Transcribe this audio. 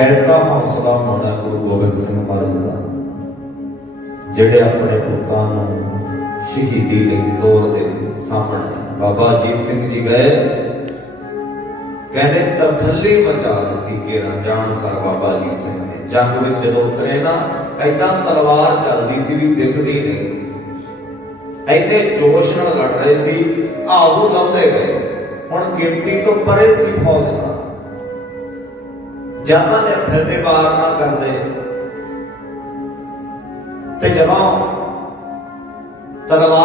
ਕੈਸਾ ਹੌਸਲਾ ਹੋਣਾ ਗੁਰੂ ਗੋਬਿੰਦ ਸਿੰਘ ਮਹਾਰਾਜ ਦਾ? ਜਿਹੜੇ ਆਪਣੇ ਪੁੱਤਾਂ ਨੂੰ ਸ਼ਹੀਦੀ ਲਈ ਤੋਰਦੇ ਸੀ ਸਾਹਮਣੇ। ਬਾਬਾ ਅਜੀਤ ਸਿੰਘ ਜੀ ਗਏ। ਕਹਿੰਦੇ ਤਥੱਲੀ ਮਚਾ ਦਿੱਤੀ ਕੇਰਾਂ ਜਾਣ ਸਰ ਬਾਬਾ ਅਜੀਤ ਸਿੰਘ ਨੇ। ਜੰਗ ਵਿੱਚ ਜਦੋਂ ਉਤਰੇ ਨਾ ਐਦਾਂ ਤਲਵਾਰ ਚੱਲਦੀ ਸੀ ਵੀ ਦਿਸਦੀ ਨਹੀਂ ਸੀ। ਐਡੇ ਜੋਸ਼ ਨਾਲ ਲੜ ਰਹੇ ਸੀ, ਆਹੂ ਲਾਉਂਦੇ ਗਏ। ਹੁਣ ਗਿਣਤੀ ਤੋਂ ਪਰੇ ਸੀ ਫੌਜ ਨਾਲ ਜ਼ਿਆਦਾ ਨੇ ਹੱਥ ਤੇ ਵਾਰ ਨਾ ਕਰਦੇ ਤੇ ਜਦੋਂ ਤਲਵਾਰ